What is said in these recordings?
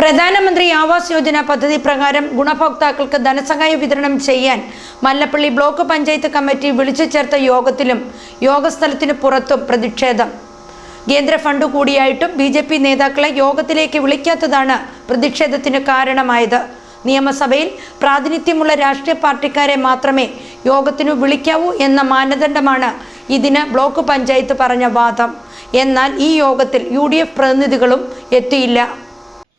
പ്രധാനമന്ത്രി ആവാസ് യോജന പദ്ധതി പ്രകാരം ഗുണഭോക്താക്കൾക്ക് ധനസഹായ വിതരണം ചെയ്യാൻ മല്ലപ്പള്ളി ബ്ലോക്ക് പഞ്ചായത്ത് കമ്മിറ്റി വിളിച്ചു ചേർത്ത യോഗത്തിലും യോഗസ്ഥലത്തിന് പുറത്തും പ്രതിഷേധം. കേന്ദ്ര ഫണ്ട് കൂടിയായിട്ടും ബി ജെ പി നേതാക്കളെ യോഗത്തിലേക്ക് വിളിക്കാത്തതാണ് പ്രതിഷേധത്തിന് കാരണമായത്. നിയമസഭയിൽ പ്രാതിനിധ്യമുള്ള രാഷ്ട്രീയ പാർട്ടിക്കാരെ മാത്രമേ യോഗത്തിനു വിളിക്കാവൂ എന്ന മാനദണ്ഡമാണ് ഇതിന് ബ്ലോക്ക് പഞ്ചായത്ത് പറഞ്ഞ വാദം. എന്നാൽ ഈ യോഗത്തിൽ യു പ്രതിനിധികളും എത്തിയില്ല.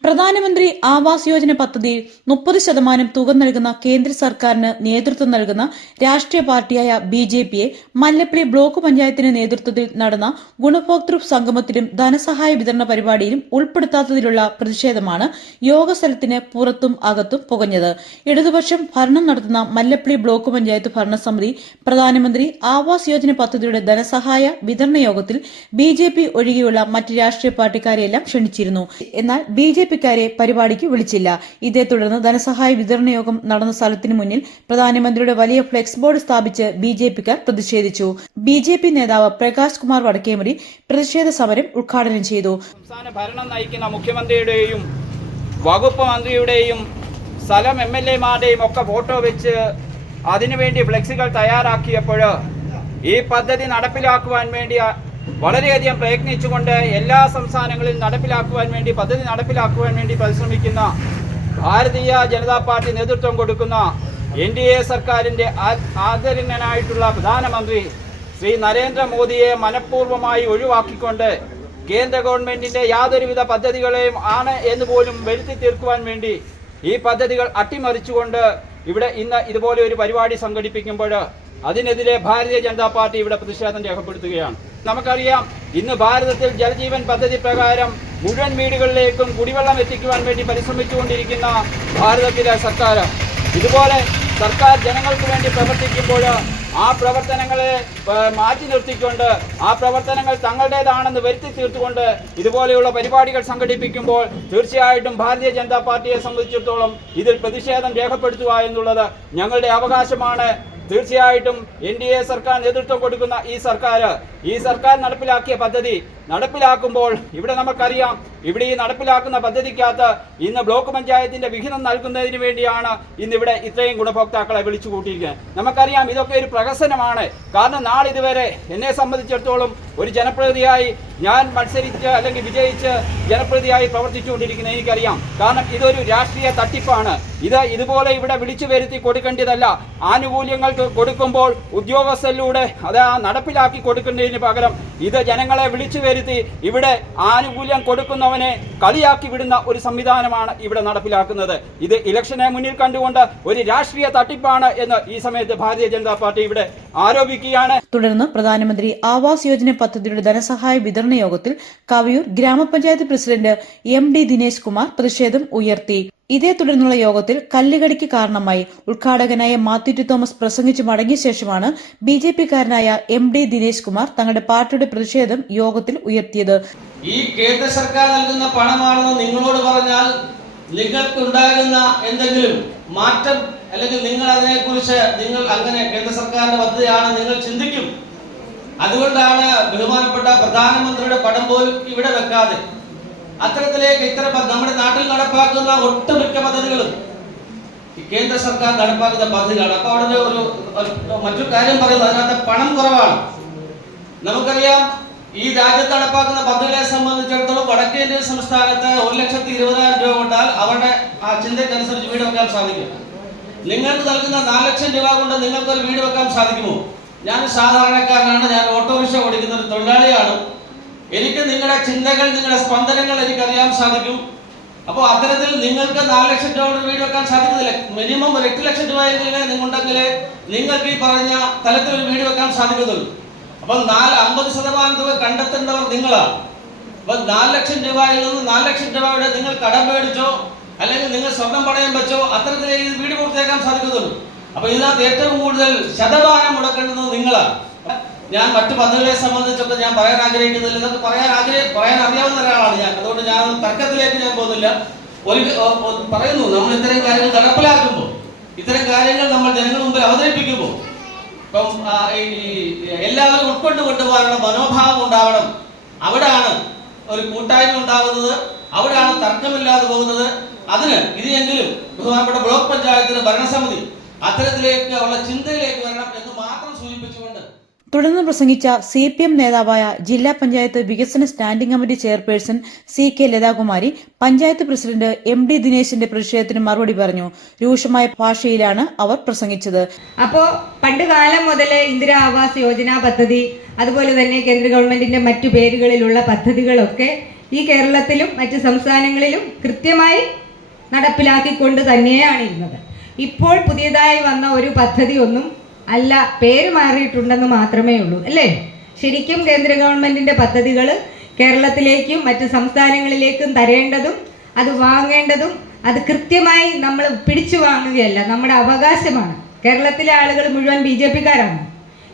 പ്രധാനമന്ത്രി ആവാസ് യോജന പദ്ധതിയിൽ മുപ്പത് ശതമാനം തുക നൽകുന്ന കേന്ദ്ര സർക്കാരിന് നേതൃത്വം നൽകുന്ന രാഷ്ട്രീയ പാർട്ടിയായ ബി ജെ പിയെ മല്ലപ്പള്ളി ബ്ലോക്ക് പഞ്ചായത്തിന്റെ നേതൃത്വത്തിൽ നടന്ന ഗുണഭോക്തൃ സംഗമത്തിലും ധനസഹായ വിതരണ പരിപാടിയിലും ഉൾപ്പെടുത്താത്തതിലുള്ള പ്രതിഷേധമാണ് യോഗസ്ഥലത്തിന് പുറത്തും അകത്തും പുകഞ്ഞത്. ഇടതുപക്ഷം ഭരണം നടത്തുന്ന മല്ലപ്പള്ളി ബ്ലോക്ക് പഞ്ചായത്ത് ഭരണസമിതി പ്രധാനമന്ത്രി ആവാസ് യോജന പദ്ധതിയുടെ ധനസഹായ വിതരണ യോഗത്തിൽ ബി ഒഴികെയുള്ള മറ്റ് രാഷ്ട്രീയ പാർട്ടിക്കാരെയെല്ലാം ക്ഷണിച്ചിരുന്നു. എന്നാൽ ബി ജെ പിക്കാരെ പരിപാടിക്ക് വിളിച്ചില്ല. ഇതേ തുടർന്ന് ധനസഹായ വിതരണ യോഗം നടന്ന സ്ഥലത്തിനു മുന്നിൽ പ്രധാനമന്ത്രിയുടെ വലിയ ഫ്ലെക്സ് ബോർഡ് സ്ഥാപിച്ച് ബിജെപിക്കാർ പ്രതിഷേധിച്ചു. ബിജെപി നേതാവ് പ്രകാശ് കുമാർ വടക്കേമുറി പ്രതിഷേധ സമരം ഉദ്ഘാടനം ചെയ്തു. സംസ്ഥാന ഭരണം നയിക്കുന്ന മുഖ്യമന്ത്രിയുടെയും വകുപ്പ് മന്ത്രിയുടെയും സ്ഥലം എം എൽ എമാരുടെയും ഒക്കെ ഫോട്ടോ വെച്ച് അതിനുവേണ്ടി ഫ്ലെക്സുകൾ തയ്യാറാക്കിയപ്പോൾ ഈ പദ്ധതി നടപ്പിലാക്കുവാൻ വേണ്ടി വളരെയധികം പ്രയത്നിച്ചുകൊണ്ട് എല്ലാ സംസ്ഥാനങ്ങളിലും നടപ്പിലാക്കുവാൻ വേണ്ടി പദ്ധതി നടപ്പിലാക്കുവാൻ വേണ്ടി പരിശ്രമിക്കുന്ന ഭാരതീയ ജനതാ പാർട്ടി നേതൃത്വം കൊടുക്കുന്ന എൻ ഡി എ സർക്കാരിന്റെ ആദരണനായിട്ടുള്ള പ്രധാനമന്ത്രി ശ്രീ നരേന്ദ്രമോദിയെ മനഃപൂർവമായി ഒഴിവാക്കിക്കൊണ്ട് കേന്ദ്ര ഗവൺമെന്റിന്റെ യാതൊരുവിധ പദ്ധതികളെയും ആണ് എന്ന് പോലും വരുത്തി തീർക്കുവാൻ വേണ്ടി ഈ പദ്ധതികൾ അട്ടിമറിച്ചുകൊണ്ട് ഇവിടെ ഇന്ന് ഇതുപോലെ ഒരു പരിപാടി സംഘടിപ്പിക്കുമ്പോൾ അതിനെതിരെ ഭാരതീയ ജനതാ പാർട്ടി ഇവിടെ പ്രതിഷേധം രേഖപ്പെടുത്തുകയാണ്. നമുക്കറിയാം ഇന്ന് ഭാരതത്തിൽ ജലജീവൻ പദ്ധതി പ്രകാരം മുഴുവൻ വീടുകളിലേക്കും കുടിവെള്ളം എത്തിക്കുവാൻ വേണ്ടി പരിശ്രമിച്ചുകൊണ്ടിരിക്കുന്ന ഭാരതത്തിലെ സർക്കാർ ഇതുപോലെ സർക്കാർ ജനങ്ങൾക്ക് വേണ്ടി പ്രവർത്തിക്കുമ്പോൾ ആ പ്രവർത്തനങ്ങളെ മാറ്റി നിർത്തിക്കൊണ്ട് ആ പ്രവർത്തനങ്ങൾ തങ്ങളുടേതാണെന്ന് വരുത്തി തീർത്തുകൊണ്ട് ഇതുപോലെയുള്ള പരിപാടികൾ സംഘടിപ്പിക്കുമ്പോൾ തീർച്ചയായിട്ടും ഭാരതീയ ജനതാ പാർട്ടിയെ സംബന്ധിച്ചിടത്തോളം ഇതിൽ പ്രതിഷേധം രേഖപ്പെടുത്തുക എന്നുള്ളത് ഞങ്ങളുടെ അവകാശമാണ്. തീർച്ചയായിട്ടും എൻ ഡി എ സർക്കാർ നേതൃത്വം കൊടുക്കുന്ന ഈ സർക്കാർ ഈ സർക്കാർ നടപ്പിലാക്കിയ പദ്ധതി നടപ്പിലാക്കുമ്പോൾ ഇവിടെ നമുക്കറിയാം ഇവിടെ ഈ നടപ്പിലാക്കുന്ന പദ്ധതിക്കകത്ത് ഇന്ന് ബ്ലോക്ക് പഞ്ചായത്തിന്റെ വിഹിതം നൽകുന്നതിന് വേണ്ടിയാണ് ഇന്ന് ഇവിടെ ഇത്രയും ഗുണഭോക്താക്കളെ വിളിച്ചു കൂട്ടിയിരിക്കുന്നത് നമുക്കറിയാം ഇതൊക്കെ ഒരു പ്രഹസനമാണ്. കാരണം നാളിതുവരെ എന്നെ സംബന്ധിച്ചിടത്തോളം ഒരു ജനപ്രതിനിധിയായി ഞാൻ മത്സരിച്ച് അല്ലെങ്കിൽ വിജയിച്ച് ജനപ്രതിനിധിയായി പ്രവർത്തിച്ചുകൊണ്ടിരിക്കുന്നത് എനിക്കറിയാം. കാരണം ഇതൊരു രാഷ്ട്രീയ തട്ടിപ്പാണ്. ഇത് ഇതുപോലെ ഇവിടെ വിളിച്ചു വരുത്തി കൊടുക്കേണ്ടതല്ല. ആനുകൂല്യങ്ങൾക്ക് കൊടുക്കുമ്പോൾ ഉദ്യോഗസ്ഥരിലൂടെ അത് നടപ്പിലാക്കി കൊടുക്കേണ്ടതിന് പകരം ഇത് ജനങ്ങളെ വിളിച്ചു വരുത്തി ഇവിടെ ആനുകൂല്യം കൊടുക്കുന്നവനെ കളിയാക്കി വിടുന്ന ഒരു സംവിധാനമാണ് ഇവിടെ നടപ്പിലാക്കുന്നത്. ഇത് ഇലക്ഷനെ മുന്നിൽ കണ്ടുകൊണ്ട് ഒരു രാഷ്ട്രീയ തട്ടിപ്പാണ് എന്ന് ഈ സമയത്ത് ഭാരതീയ ജനതാ പാർട്ടി ഇവിടെ ആരോപിക്കുകയാണ്. തുടർന്ന് പ്രധാനമന്ത്രി ആവാസ് യോജന പദ്ധതിയുടെ ധനസഹായ വിതരണ യോഗത്തിൽ കവിയൂർ ഗ്രാമപഞ്ചായത്ത് president M D Dinesh Kumar പ്രതിഷേധം ഉയർത്തി. ഇതേ തുടർന്നുള്ള യോഗത്തിൽ കല്ലുകടിക്ക് കാരണമായി ഉദ്ഘാടകനായ മാത്യു ടി തോമസ് പ്രസംഗിച്ചു മടങ്ങിയ ശേഷമാണ് ബി ജെ പിക്കാരനായ എം ഡി ദിനേശ് കുമാർ തങ്ങളുടെ പാർട്ടിയുടെ പ്രതിഷേധം യോഗത്തിൽ ഉയർത്തിയത്. ഈ കേന്ദ്ര സർക്കാർ നൽകുന്ന പണമാണെന്ന് നിങ്ങളോട് പറഞ്ഞാൽ നിങ്ങൾക്കുണ്ടാകുന്ന എന്തെങ്കിലും മാറ്റം അല്ലെങ്കിൽ നിങ്ങൾ അതിനെക്കുറിച്ച് നിങ്ങൾ അങ്ങനെ കേന്ദ്ര സർക്കാരിന്റെ പദ്ധതിയാണ് നിങ്ങൾ ചിന്തിക്കും. അതുകൊണ്ടാണ് ബഹുമാനപ്പെട്ട പ്രധാനമന്ത്രിയുടെ പടം പോലും ഇവിടെ വെക്കാതെ അത്തരത്തിലേക്ക് ഇത്തരം നമ്മുടെ നാട്ടിൽ നടപ്പാക്കുന്ന ഒട്ടുമിക്ക പദ്ധതികളും കേന്ദ്ര സർക്കാർ നടപ്പാക്കുന്ന പദ്ധതികളാണ്. അപ്പൊ അവിടെ ഒരു മറ്റു മറ്റൊരു കാര്യം പറയുന്നത് അതിനകത്ത് പണം കുറവാണ്. നമുക്കറിയാം ഈ രാജ്യത്ത് നടപ്പാക്കുന്ന പദ്ധതികളെ സംബന്ധിച്ചിടത്തോളം വടക്കേന്ത്യൻ സംസ്ഥാനത്ത് ഒരു ലക്ഷത്തി ഇരുപതിനായിരം രൂപ കൊണ്ടാൽ അവരുടെ ആ ചിന്തയ്ക്കനുസരിച്ച് വീട് വെക്കാൻ സാധിക്കും. നിങ്ങൾക്ക് നൽകുന്ന നാല് ലക്ഷം രൂപ കൊണ്ട് നിങ്ങൾക്ക് ഒരു വീട് വെക്കാൻ സാധിക്കുമോ? ഞാൻ സാധാരണക്കാരനാണ്. ഞാൻ ഓട്ടോറിക്ഷ ഓടിക്കുന്ന ഒരു തൊഴിലാളിയാണ്. എനിക്ക് നിങ്ങളുടെ ചിന്തകൾ നിങ്ങളുടെ സ്പന്ദനങ്ങൾ എനിക്ക് അറിയാൻ സാധിക്കും. അപ്പോൾ അത്തരത്തിൽ നിങ്ങൾക്ക് നാല് ലക്ഷം രൂപ വീട് വെക്കാൻ സാധിക്കുന്നില്ല. മിനിമം ഒരു എട്ട് ലക്ഷം രൂപയെങ്കിലേ നിങ്ങളുണ്ടെങ്കിൽ നിങ്ങൾക്ക് ഈ പറഞ്ഞ തലത്തിൽ ഒരു വീട് വെക്കാൻ സാധിക്കത്തുള്ളൂ അപ്പോൾ നാല് അമ്പത് ശതമാനം തുക കണ്ടെത്തേണ്ടവർ നിങ്ങളാണ് അപ്പോൾ നാല് ലക്ഷം രൂപയിൽ നിന്ന് നാല് ലക്ഷം രൂപയുടെ നിങ്ങൾ കടം മേടിച്ചോ അല്ലെങ്കിൽ നിങ്ങൾ സ്വർണം പണയം വെച്ചോ അത്തരത്തിൽ വീട് പൂർത്തിയാക്കാൻ സാധിക്കത്തുള്ളൂ അപ്പൊ ഇതിനകത്ത് ഏറ്റവും കൂടുതൽ ശതമാനം മുടക്കേണ്ടത് നിങ്ങളാണ് ഞാൻ മറ്റു പദ്ധതികളെ സംബന്ധിച്ചൊക്കെ ഞാൻ പറയാൻ ആഗ്രഹിക്കുന്നില്ല. ഇതൊക്കെ പറയാൻ ആഗ്രഹ പറയാൻ അറിയാവുന്ന ഒരാളാണ് ഞാൻ. അതുകൊണ്ട് ഞാൻ തർക്കത്തിലേക്ക് ഞാൻ പോകുന്നില്ല. ഒരു പറയുന്നു നമ്മൾ ഇത്തരം കാര്യങ്ങൾ നടപ്പിലാക്കുമ്പോൾ ഇത്തരം കാര്യങ്ങൾ നമ്മൾ ജനങ്ങളുടെ മുമ്പിൽ അവതരിപ്പിക്കുമ്പോൾ ഇപ്പം എല്ലാവരും ഉൾക്കൊണ്ട് കൊണ്ടുപോകാനുള്ള മനോഭാവം ഉണ്ടാവണം. അവിടാണ് ഒരു കൂട്ടായ്മ ഉണ്ടാകുന്നത്. അവിടെയാണ് തർക്കമില്ലാതെ പോകുന്നത്. അതിന് ഇനിയെങ്കിലും ബഹുമാനപ്പെട്ട ബ്ലോക്ക് പഞ്ചായത്തിന്റെ ഭരണസമിതി അത്തരത്തിലേക്ക് ഉള്ള ചിന്തയിലേക്ക് വരണം എന്ന് മാത്രം സൂചിപ്പിച്ചുകൊണ്ട് തുടർന്ന് പ്രസംഗിച്ച സി പി എം നേതാവായ ജില്ലാ പഞ്ചായത്ത് വികസന standing committee chairperson C K Lathakumari panchayat president M D ദിനേശിന്റെ പ്രതിഷേധത്തിന് മറുപടി പറഞ്ഞു. രൂക്ഷമായ ഭാഷയിലാണ് അവർ പ്രസംഗിച്ചത്. അപ്പോ പണ്ട് കാലം മുതലേ ഇന്ദിരാ ആവാസ് യോജന പദ്ധതി അതുപോലെ തന്നെ കേന്ദ്ര ഗവൺമെന്റിന്റെ മറ്റു പേരുകളിലുള്ള പദ്ധതികളൊക്കെ ഈ കേരളത്തിലും മറ്റ് സംസ്ഥാനങ്ങളിലും കൃത്യമായി നടപ്പിലാക്കിക്കൊണ്ട് തന്നെയാണ് ഇരുന്നത്. ഇപ്പോൾ പുതിയതായി വന്ന ഒരു പദ്ധതി ഒന്നും അല്ല പേര് മാറിയിട്ടുണ്ടെന്ന് മാത്രമേ ഉള്ളൂ അല്ലേ? ശരിക്കും കേന്ദ്ര ഗവൺമെന്റിന്റെ പദ്ധതികൾ കേരളത്തിലേക്കും മറ്റ് സംസ്ഥാനങ്ങളിലേക്കും തരേണ്ടതും അത് വാങ്ങേണ്ടതും അത് കൃത്യമായി നമ്മൾ പിടിച്ചു വാങ്ങുകയല്ല നമ്മുടെ അവകാശമാണ്. കേരളത്തിലെ ആളുകൾ മുഴുവൻ ബി ജെ പിക്കാരാണ്.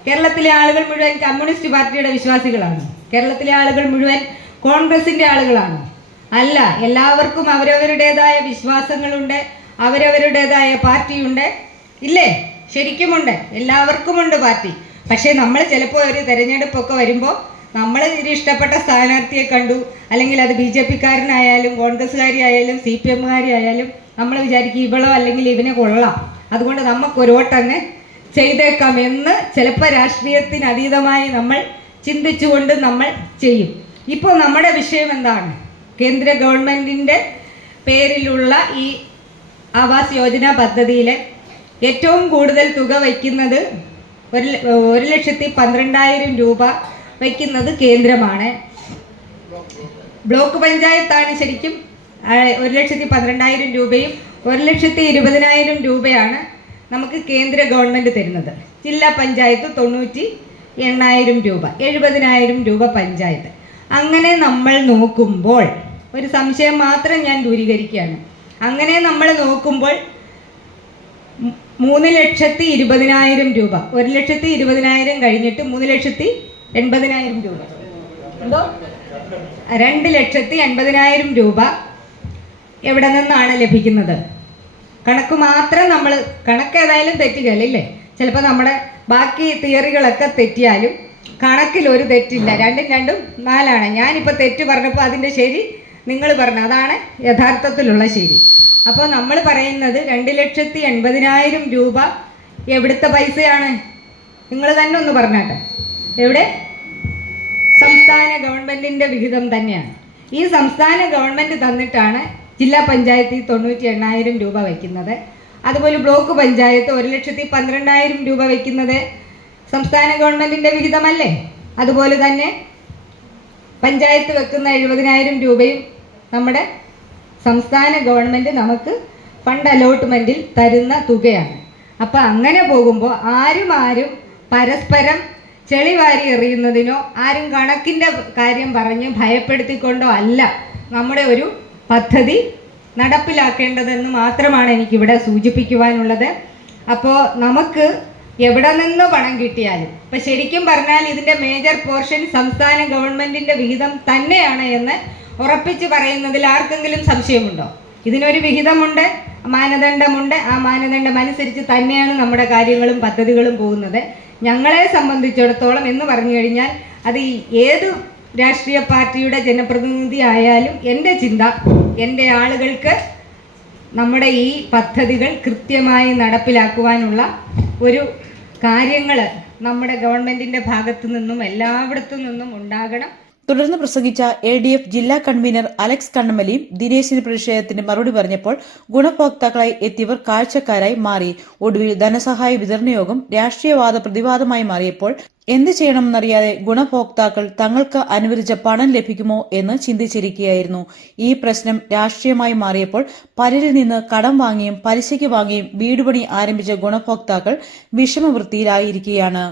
കേരളത്തിലെ ആളുകൾ മുഴുവൻ കമ്മ്യൂണിസ്റ്റ് പാർട്ടിയുടെ വിശ്വാസികളാണ്. കേരളത്തിലെ ആളുകൾ മുഴുവൻ കോൺഗ്രസിന്റെ ആളുകളാണ്. അല്ല എല്ലാവർക്കും അവരവരുടേതായ വിശ്വാസങ്ങളുണ്ട് അവരവരുടേതായ പാർട്ടിയുണ്ട് ഇല്ലേ? ശരിക്കുമുണ്ട്. എല്ലാവർക്കുമുണ്ട് പാർട്ടി. പക്ഷേ നമ്മൾ ചിലപ്പോൾ ഒരു തെരഞ്ഞെടുപ്പൊക്കെ വരുമ്പോൾ നമ്മൾ ഒരു ഇഷ്ടപ്പെട്ട സ്ഥാനാർത്ഥിയെ കണ്ടു. അല്ലെങ്കിൽ അത് ബി ജെ പിക്കാരനായാലും കോൺഗ്രസ്സുകാരിയായാലും സി പി എമ്മുകാരിയായാലും നമ്മൾ വിചാരിക്കും ഇവളോ അല്ലെങ്കിൽ ഇവനെ കൊള്ളാം. അതുകൊണ്ട് നമുക്ക് ഒരു വോട്ടങ്ങ് ചെയ്തേക്കാം എന്ന് ചിലപ്പോൾ രാഷ്ട്രീയത്തിന് അതീതമായി നമ്മൾ ചിന്തിച്ചുകൊണ്ട് നമ്മൾ ചെയ്യും. ഇപ്പോൾ നമ്മുടെ വിഷയം എന്താണ്? കേന്ദ്ര ഗവൺമെന്റിന്റെ പേരിലുള്ള ഈ ആവാസ് യോജന പദ്ധതിയിലെ ഏറ്റവും കൂടുതൽ തുക വയ്ക്കുന്നത് ഒരു ഒരു ലക്ഷത്തി പന്ത്രണ്ടായിരം രൂപ വയ്ക്കുന്നത് കേന്ദ്രമാണ്. ബ്ലോക്ക് പഞ്ചായത്താണ് ശരിക്കും ഒരു ലക്ഷത്തി പന്ത്രണ്ടായിരം രൂപയും ഒരു ലക്ഷത്തി ഇരുപതിനായിരം രൂപയാണ് നമുക്ക് കേന്ദ്ര ഗവൺമെന്റ് തരുന്നത്. ജില്ലാ പഞ്ചായത്ത് തൊണ്ണൂറ്റി എണ്ണായിരം രൂപ എഴുപതിനായിരം രൂപ പഞ്ചായത്ത്. അങ്ങനെ നമ്മൾ നോക്കുമ്പോൾ ഒരു സംശയം മാത്രം ഞാൻ ദൂരീകരിക്കുകയാണ്. അങ്ങനെ നമ്മൾ നോക്കുമ്പോൾ മൂന്ന് ലക്ഷത്തി ഇരുപതിനായിരം രൂപ. ഒരു ലക്ഷത്തി ഇരുപതിനായിരം കഴിഞ്ഞിട്ട് മൂന്ന് ലക്ഷത്തി എൺപതിനായിരം രൂപ. എന്തോ? രണ്ട് ലക്ഷത്തി എൺപതിനായിരം രൂപ എവിടെ നിന്നാണ് ലഭിക്കുന്നത്? കണക്ക് മാത്രം നമ്മൾ കണക്ക് ഏതായാലും തെറ്റുക ഇല്ലേ ചിലപ്പോൾ നമ്മുടെ ബാക്കി തിയറികളൊക്കെ തെറ്റിയാലും കണക്കിൽ ഒരു തെറ്റില്ല. രണ്ടും രണ്ടും നാലാണ്. ഞാനിപ്പോൾ തെറ്റ് പറഞ്ഞപ്പോൾ അതിന്റെ ശരി നിങ്ങൾ പറഞ്ഞു അതാണ് യഥാർത്ഥത്തിലുള്ള ശരി. അപ്പോൾ നമ്മൾ പറയുന്നത് രണ്ട് ലക്ഷത്തി എൺപതിനായിരം രൂപ എവിടുത്തെ പൈസയാണ്? നിങ്ങൾ തന്നെ ഒന്ന് പറഞ്ഞാട്ടെ. എവിടെ? സംസ്ഥാന ഗവൺമെന്റിന്റെ വിഹിതം തന്നെയാണ്. ഈ സംസ്ഥാന ഗവൺമെന്റ് തന്നിട്ടാണ് ജില്ലാ പഞ്ചായത്തിൽ തൊണ്ണൂറ്റി എണ്ണായിരം രൂപ വയ്ക്കുന്നത്. അതുപോലെ ബ്ലോക്ക് പഞ്ചായത്ത് ഒരു ലക്ഷത്തി പന്ത്രണ്ടായിരം രൂപ വയ്ക്കുന്നത് സംസ്ഥാന ഗവൺമെന്റിന്റെ വിഹിതമല്ലേ? അതുപോലെ തന്നെ പഞ്ചായത്ത് വെക്കുന്ന എഴുപതിനായിരം രൂപയും നമ്മുടെ സംസ്ഥാന ഗവൺമെന്റ് നമുക്ക് ഫണ്ട് അലോട്ട്മെന്റിൽ തരുന്ന തുകയാണ്. അപ്പോൾ അങ്ങനെ പോകുമ്പോൾ ആരും ആരും പരസ്പരം ചെളി വാരി എറിയുന്നതിനോ ആരും കണക്കിന്റെ കാര്യം പറഞ്ഞ് ഭയപ്പെടുത്തിക്കൊണ്ടോ അല്ല നമ്മുടെ ഒരു പദ്ധതി നടപ്പിലാക്കേണ്ടതെന്ന് മാത്രമാണ് എനിക്കിവിടെ സൂചിപ്പിക്കുവാനുള്ളത്. അപ്പോൾ നമുക്ക് എവിടെ നിന്ന് പണം കിട്ടിയാലും ഇപ്പം ശരിക്കും പറഞ്ഞാൽ ഇതിന്റെ മേജർ പോർഷൻ സംസ്ഥാന ഗവൺമെന്റിന്റെ വിഹിതം തന്നെയാണ് എന്ന് ഉറപ്പിച്ച് പറയുന്നതിൽ ആർക്കെങ്കിലും സംശയമുണ്ടോ? ഇതിനൊരു വിഹിതമുണ്ട് മാനദണ്ഡമുണ്ട്. ആ മാനദണ്ഡം അനുസരിച്ച് തന്നെയാണ് നമ്മുടെ കാര്യങ്ങളും പദ്ധതികളും പോകുന്നത്. ഞങ്ങളെ സംബന്ധിച്ചിടത്തോളം എന്ന് പറഞ്ഞു കഴിഞ്ഞാൽ അത് ഏത് രാഷ്ട്രീയ പാർട്ടിയുടെ ജനപ്രതിനിധി ആയാലും എന്റെ ചിന്ത എന്റെ ആളുകൾക്ക് നമ്മുടെ ഈ പദ്ധതികൾ കൃത്യമായി നടപ്പിലാക്കുവാനുള്ള ഒരു കാര്യങ്ങൾ നമ്മുടെ ഗവൺമെന്റിന്റെ ഭാഗത്തു നിന്നും എല്ലായിടത്തു നിന്നും ഉണ്ടാകണം. തുടർന്ന് പ്രസംഗിച്ച എ ഡി എഫ് ജില്ലാ കൺവീനർ അലക്സ് കണ്ണമലിയും ദിനേശിന് പ്രതിഷേധത്തിന് മറുപടി പറഞ്ഞപ്പോൾ ഗുണഭോക്താക്കളായി എത്തിയവർ കാഴ്ചക്കാരായി മാറി. ഒടുവിൽ ധനസഹായ വിതരണ യോഗം രാഷ്ട്രീയവാദ പ്രതിവാദമായി മാറിയപ്പോൾ എന്ത് ചെയ്യണമെന്നറിയാതെ ഗുണഭോക്താക്കൾ തങ്ങൾക്ക് അനുവദിച്ച പണം ലഭിക്കുമോ എന്ന് ചിന്തിച്ചിരിക്കുകയായിരുന്നു. ഈ പ്രശ്നം രാഷ്ട്രീയമായി മാറിയപ്പോൾ പലരിൽ നിന്ന് കടം വാങ്ങിയും പലിശയ്ക്ക് വാങ്ങിയും വീടുപണി ആരംഭിച്ച ഗുണഭോക്താക്കൾ വിഷമവൃത്തിയിലായിരിക്കുകയാണ്.